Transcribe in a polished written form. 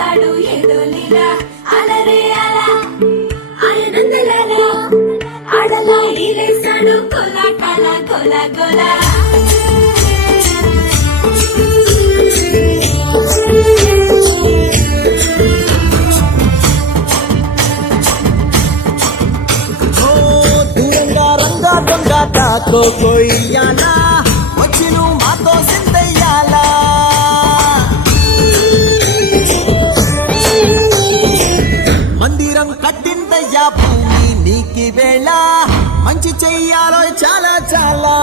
చేస్తాడు ఏదో లీలా అలరే అలా ఆనందలాలా ఆడలా ఈలేస్తాడు కోలాటాల కోలా కోలా కొయ్యాలా వచ్చి నువ్వు మాతో సిందయ్యాలా మందిరం కట్టిందయ్యా భూమి నీకి వేళ మంచి చెయ్యాలో చాలా చాలా